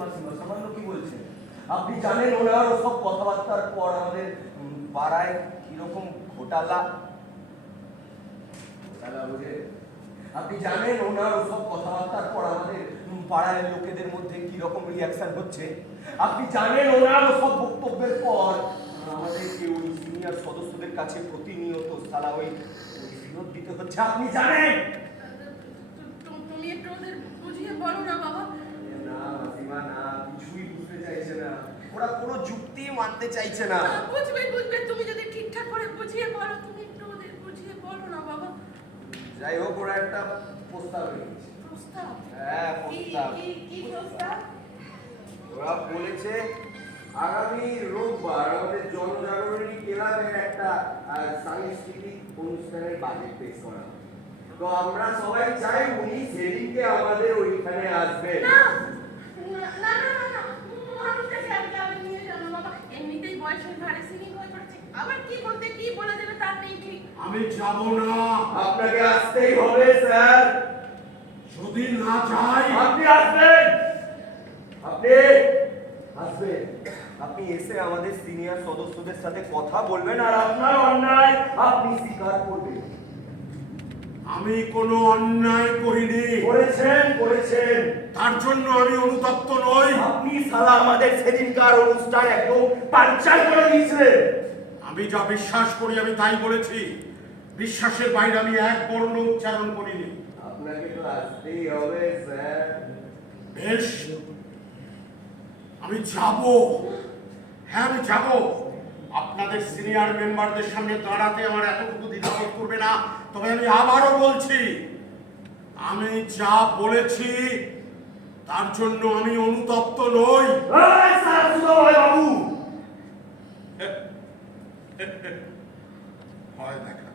মাসিমা? সামান্য কি বলছেন? আপনি জানেন ওনার সব কথাবার্তার পর আমাদের পাড়ায় কিরকম ঘোটালা বুঝে? আপনি জানেন ওনার সব কথাবার্তার পর আমাদের পাড়ার লোকেদের মধ্যে কিরকম রিয়াকশন হচ্ছে? আপনি জানেন ওনার সব বক্তব্যের পর আমাদের কেউ সিনিয়র সদস্যদের কাছে প্রতিনিয়ত সালা ওই ফেরত দিতে হচ্ছে? আপনি জানেন? তুমি একটু ওদের বুঝিয়ে বলো না বাবা। না মাসিমা, না, কিছুই বুঝতে চাইছে না। ওরা কোনো যুক্তি মানতে চাইছে না। বুঝবে বুঝবে, তুমি যদি ঠিকঠাক করে বুঝিয়ে বলো। তুমি একটু ওদের বুঝিয়ে বলো না বাবা। যাই হোক, ওরা একটা প্রস্তাব রেখেছে। প্রস্তাব? হ্যাঁ, প্রস্তাব। কি প্রস্তাব? ওরা বলেছে আগামী রোববার আমাদের জনজাগরণী ক্লাবের একটা সাংস্কৃতিক অনুষ্ঠানের বাজেট পেশ করা হবে। তো আমরা সবাই চাই উনি সেদিনকে আমাদের ওইখানে আসবেন। না না না না না, মানুষটাকে আর ক্লাবে নিয়ে যাবো বাবা। এমনিতেই বয়সের ভারে সিলিং হয়ে পড়েছে, আবার কি বলতে কি বলে দেবে তার নেই ঠিক। আমি যাব না। আপনাকে আসতেই হবে স্যার। যদি না যাই? আপনি আসবেন। আপনি আসবেন। আপনি এসে আমাদের সিনিয়র সদস্যদের সাথে কথা বলবেন আর আপনার অন্যায় আপনি স্বীকার করবেন। আমি কোনো অন্যায় করিনি। করেছেন। তার জন্য আমি অনুতপ্ত নই। আপনি সালা আমাদের সেদিনকার অনুষ্ঠান একদম পাঞ্চাল করে দিয়েছিলেন। আমি যা বিশ্বাস করি আমি তাই বলেছি। বিশ্বাসের বাইরে আমি এক বর্ণ উচ্চারণ করিনি। আপনাকে তো আসতেই হবে স্যার। বেশ, আমি যাব। হ্যাঁ, আমি যাব। আপনাদের সিনিয়র মেম্বারদের সামনে দাঁড়াতে আমার এতটুকু দ্বিধাবোধ করবে না। তবে আমি আবারও বলছি, আমি যা বলেছি তার জন্য আমি অনুতপ্ত নই। বাবু, ভয় দেখা